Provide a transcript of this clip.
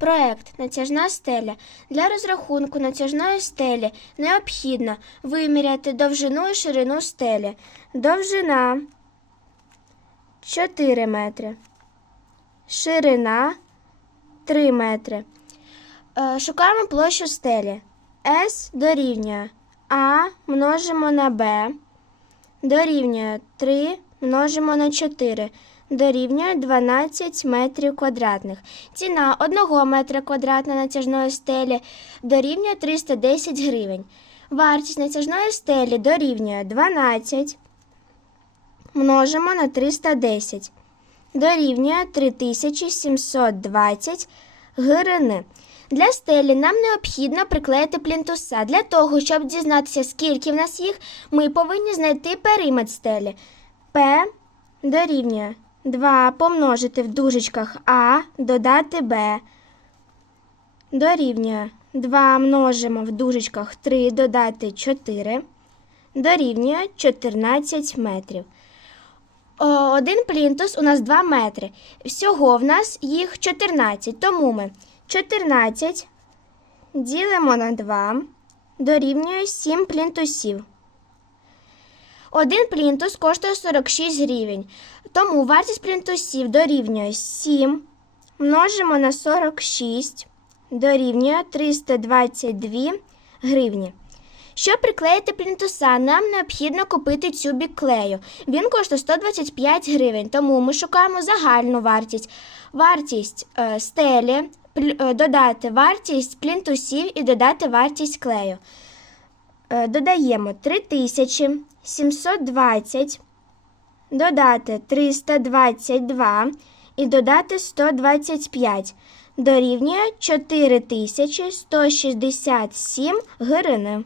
Проект натяжна стеля. Для розрахунку натяжної стелі необхідно виміряти довжину і ширину стелі. Довжина 4 метри. Ширина 3 метри. Е, Шукаємо площу стелі. С дорівнює А множимо на Б. Дорівнює 3 множимо на 4. Дорівнює 12 метрів квадратних. Ціна 1 метра квадратна натяжної стелі дорівнює 310 гривень. Вартість натяжної стелі дорівнює 12 множимо на 310. Дорівнює 3720 гривень. Для стелі нам необхідно приклеїти плінтуса. Для того, щоб дізнатися, скільки в нас їх, ми повинні знайти периметр стелі. П дорівнює 2 помножити в дужечках А, додати Б. Дорівнює 2 множимо в дужечках 3, додати 4. Дорівнює 14 метрів. Один плінтус у нас 2 метри. Всього в нас їх 14, тому ми 14 ділимо на 2, дорівнює 7 плінтусів. Один плінтус коштує 46 гривень, тому вартість плінтусів дорівнює 7, множимо на 46, дорівнює 322 гривні. Щоб приклеїти плінтуса, нам необхідно купити тюбік клею. Він коштує 125 гривень, тому ми шукаємо загальну вартість. Вартість е, стелі, е, додати вартість плінтусів і додати вартість клею. Е, додаємо 3720, додати 322 і додати 125. Дорівнює 4167 гривень.